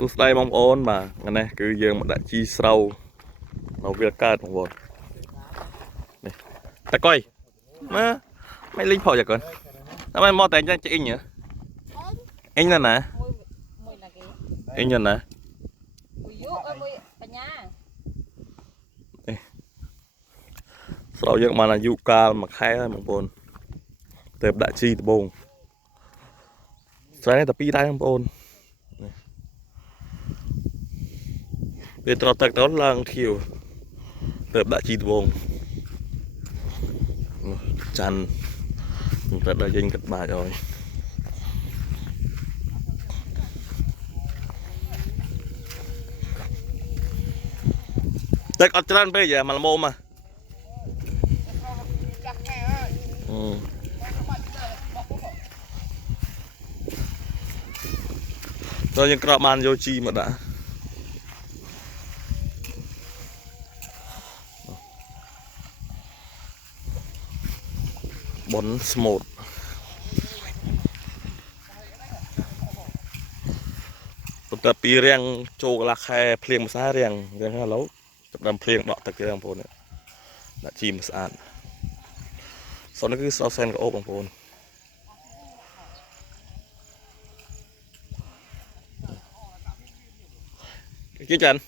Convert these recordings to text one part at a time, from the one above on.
សួស្តីបងប្អូនបាទថ្ងៃនេះគឺយើងមកដាក់ជីស្រូវនៅវាលកើតបងប្អូននេះតាកុយមើលមិនលេងផោចកូនតែមកតែអញ្ចឹងចេញអញណាណាអញណាស្រូវយើងបានអាយុកាល1ខែហើយបងប្អូនទៅដាក់ជីដំបងស្រែនេះតែ2ដៃបងប្អូនពេលត្រទឹកទៅឡើងធៀវទៅដាក់ជីដំបងច័ន្ទតែដល់យើងគិតបាច់ហើយទឹកអត់ច្រើនពេកយ៉ាមកល្មមមកដល់យើងក្រោកបានយកជីមកដាក់បនស្មូតបន្ទាប់ពីរៀងចូលកន្លះខែភ្លៀងមួយសារៀងឥឡូវចាប់ដើមភ្លៀងដក់ទឹកទេបងប្អូនដាក់ជីមកស្អាតសូននេះគឺស្រោសសែនក្អូបបងប្អូនគេចាន់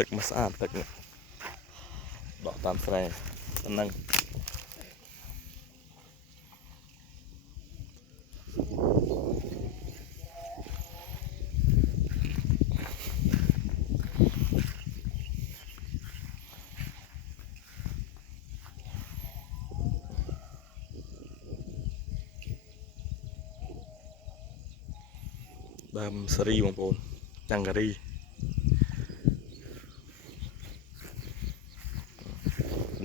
ទឹកមកស្អាតទឹកនេះដកតាមស្រែប៉ុណ្ណឹងដើមសេរីបងប្អូនចង្ការី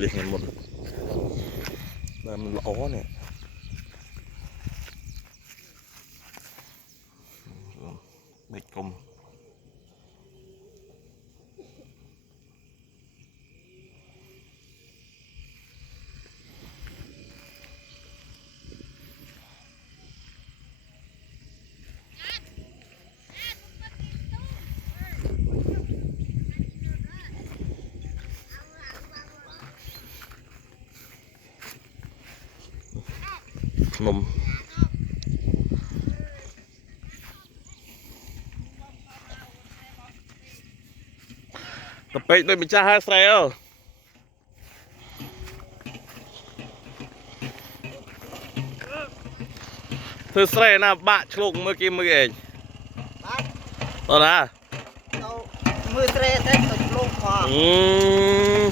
លះថ្ងៃមុនដើមល្អនេះបេចគុំភ្នំទៅពេកដូចម្ចាស់ហើយស្រែអើធ្វើស្រែណាបាក់ឆ្លុកមើលគេមើលឯងអូណាមើលស្រែតែទៅឆ្លុកផង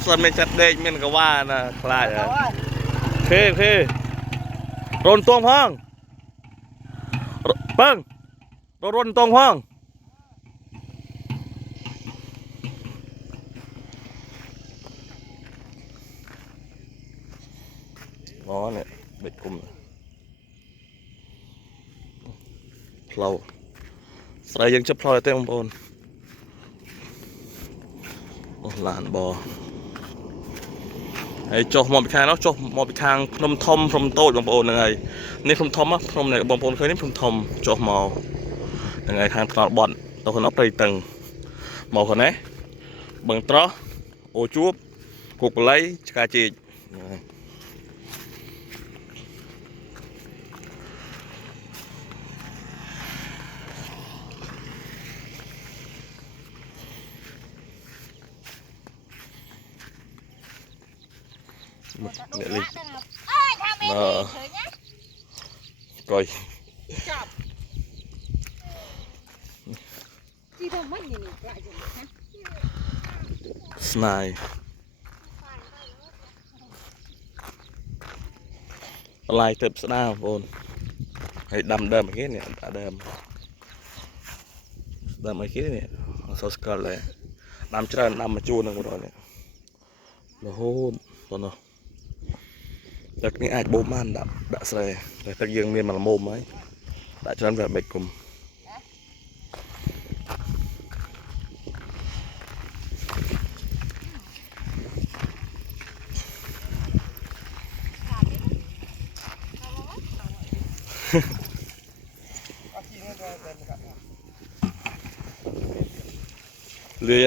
សិនមានចាត់ដេកមានកវ៉ាណាខ្លាចហ៎រុនតងផងពឹងរុនតងផងអូនេះបិទគុំផ្លូវស្រីយើងជិបផ្លូវទេបងប្អូនអូឡានបហើយចុះមកពីខាងនោះចុះមកពីខាងភ្នំធំភ្នំតូចបងប្អូនហ្នឹងហើយនេះភ្នំធំភ្នំនេះបងប្អូនឃើញនេះភ្នំធំចុះមកហ្នឹងហើយខាងថ្នល់បត់ទៅខាងនោះព្រៃតឹងមកខាងនេះបឹងត្រោះអូជួបគោកបល័យឆ្កាជែកអ្នកលីកុយស្នាយបន្លាយទៅស្ដាបងប្អូនហើយដាំដើមអីគេនេះដើមអីគេនេះសស្កលដែរដាំច្រើនដាំមកជួនហ្នឹងបងប្អូននេះរហូតបងនោះទឹកនេះអាចបូមបានដាក់ស្រែតែទឹកយើងមានមកល្មមហើយដាក់ច្រើនវាបេចគុំ អ về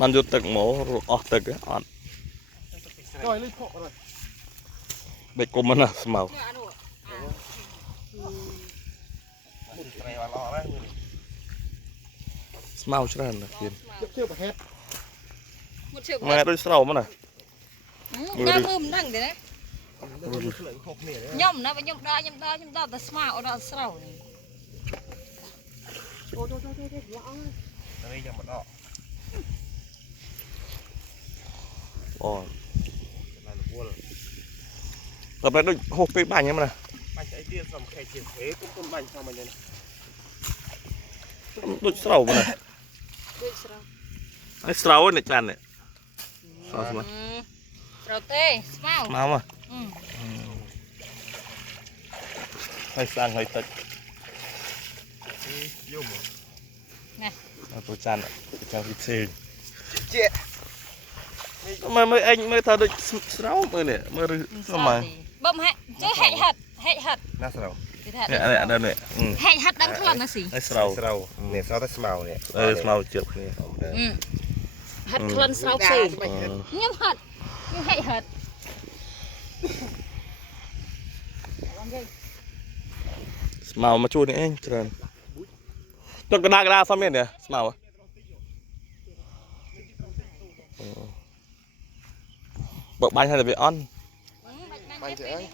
มันอยู่ตึกหมูออกตึกอ่อน rồi lên khổ rồi เด็กกลมมันนะสมาว một ngày mà lo đấy สมาวใช่ไหมนะกิน chụp chưa phải hết มาด้วยเสามันนะ nhom mồm đằng đấy đấy lượng khổ nè đấy nhom nó với nhom đo ta smile đo sầu này đây giờ một đỏ อ๋อ là vua แต่ไปด้วยหกปีบ้านยังมันนะ bánh ấy tiên dòng khay tiền thế cũng con bánh sao mà này ด้วยเสามันนะ đôi sầu ไอ้เสาเนี่ยจานเนี่ยเสาสมัย sầu tê smile มาว่ะ ừ ให้สร้างให้ตึก yêu mà เอาตัวจานอ่ะตัวจานพิเศษ chị ไม่เองไม่ทำด้วยเสามือเนี่ยมือทำไม bơm hẹ chứ hẹ hạt na sao เนี่ยอะไรอันนั้นเนี่ย hẹ hạt đang thon là gì ไอ้เสา sao nè sao ta smile nè เสาเจ็บเนี่ย ừ hạt thon sầu xì nhom hạt nhom hẹ hạt สมาวมาช่วยนี่เองเจริญจนกระดาษซ้ำเนี่ยสมาวเบิกบานให้แต่ไปออน bánh chị ấy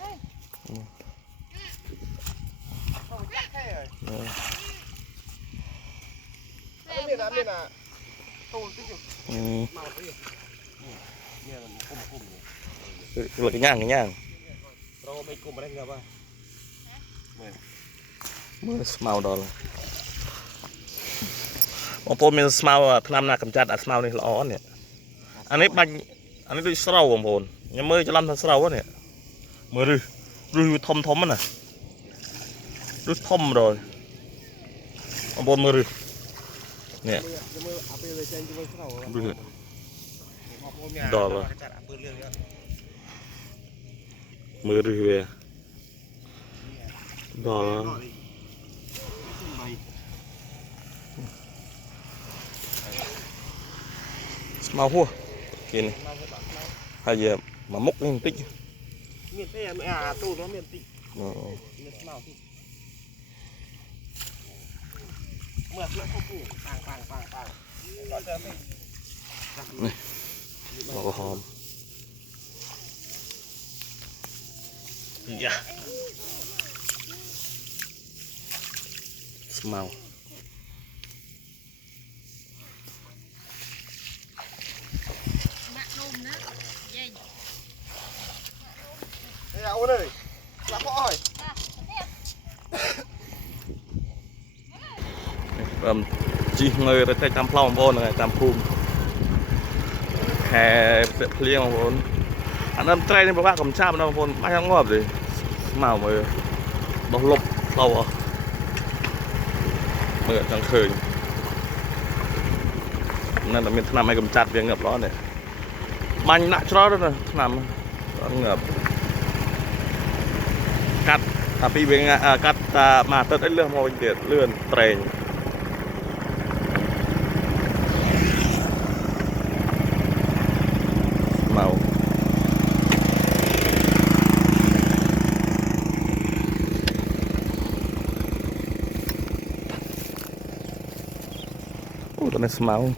bên là tôi tích cực อืม màu cái gì nè là cùng เลยกันย่าง rồi mấy cùng ở đây gặp à มือสมาวดอลโอ้ผมมีสมาวทำนากำจัดสมาวนี่ละอ่อนเนี่ยอันนี้บันอันนี้ด้วยเสาของผมยังมือจะลำทางเสาวะเนี่ยมือรือทอมมันน่ะรือทอมเลยของผมมือรือเนี่ย đò rồi mưa đi về đò mau hua kì này hay giờ mà múc lên tích miền tây à tu nó miền tây miền màu thì mưa nó không phủ pang gọi cho mình nó có hòm dạ smell đây là ôn ơi là khó hỏi chi người ta chạy tam phong vô này tam phum hè sẽ liên mà vốn anh em trai nên bác cầm chạm nó vốn bao nhiêu ngọt gì màu mà đỏ lục sâu à mưa chẳng khơi nên là mình làm hay cầm chặt việc ngập đó này bánh nặng cho nó đó làm ngập cắt tapi việc cắt mà tất ấy lươn mồi tiệt lươn trền màu tụi này màu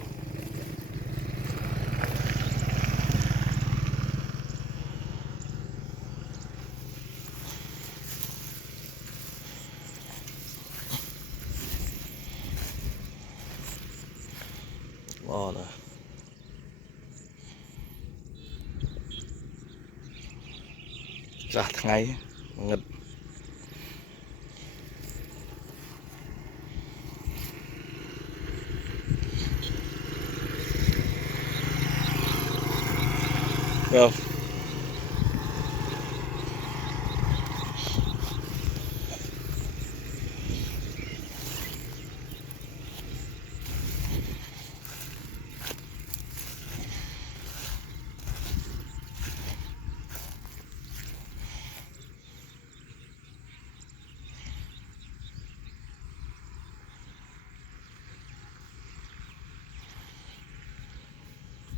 bò này ra ngày nghịch rồi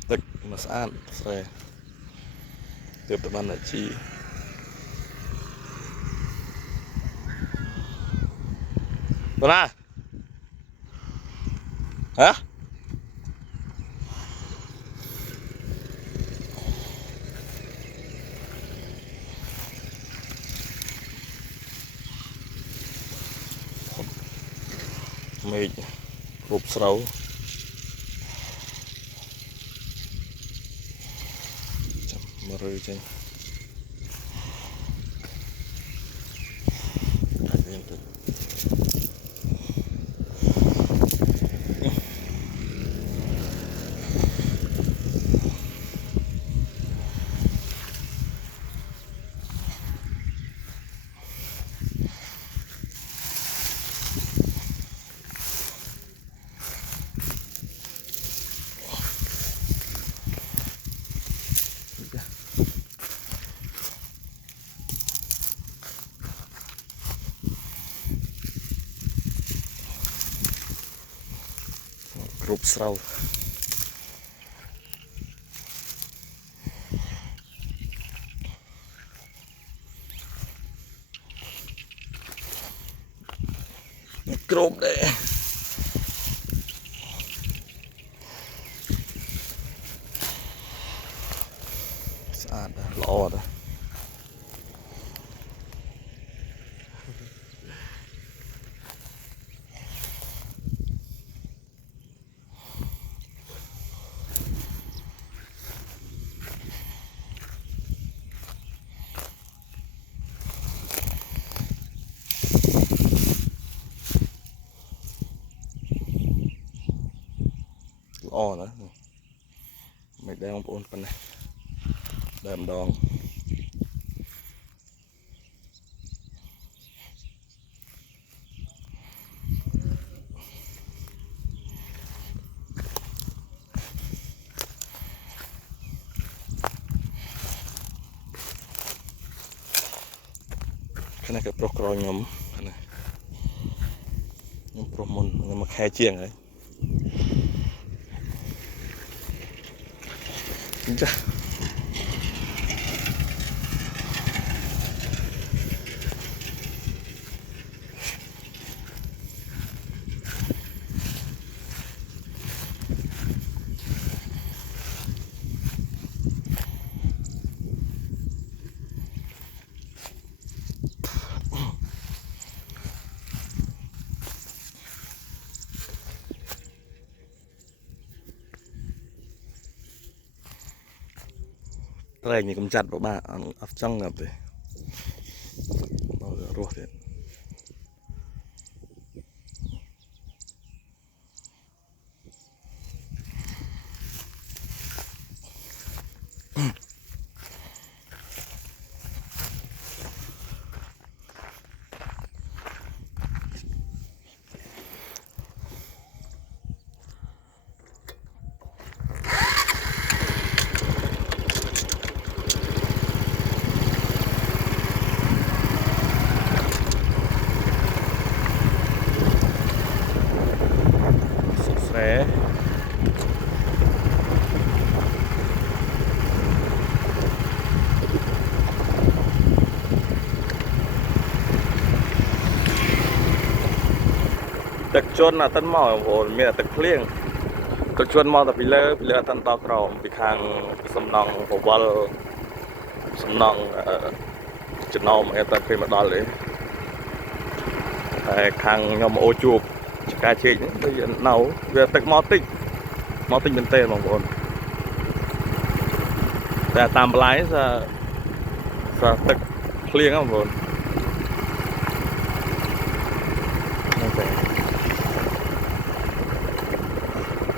ទឹកមកស្អាតស្រែទើបតែបានតែជីបងណាហ៎មេឃរូបស្រូវចាំមើលរើចេញអាចវិញទៅរូបស្រូវគ្របដែរស្អាតដែរល្អដែរល្អណាស់មិនដែរបងប្អូនប៉ុណ្ណេះតែម្ដងគ្នាគេប្រុសក្រខ្ញុំណាខ្ញុំប្រុសមុនខ្ញុំមកខែជាងហើយចាត្រែងនេះកំចាត់បបាអត់ចង់ទេ រស់ទៀតស្រែទឹកជន់អត់ទាន់មកបងប្អូនមានតែទឹកភ្លៀងទឹកជន់មកតែពីលើអត់ទាន់ដល់ក្រោមពីខាងសំណង់បវលសំណង់ចំណោមអត់ទាន់ឃើញមកដល់ទេតែខាងខ្ញុំអូជួបចកាជែកទៅនៅវាទឹកមកតិចមែនទេបងប្អូនតែតាមបន្លាយសាទឹកភ្លៀងបងប្អូន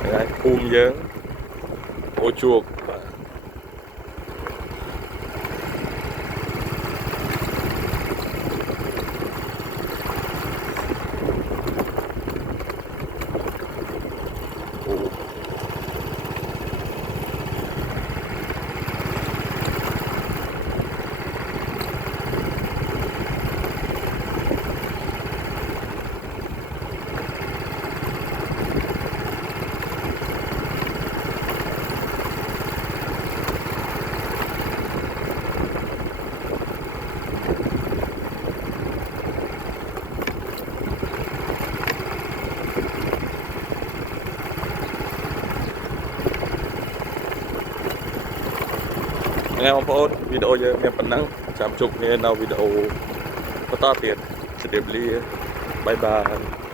ហើយភូមិយើងអូជួប ថ្ងៃបងប្អូនវីដេអូយើងមានប៉ុណ្ណឹងចាំជួបគ្នានៅវីដេអូបន្តទៀតជម្រាបលាបាយបាយ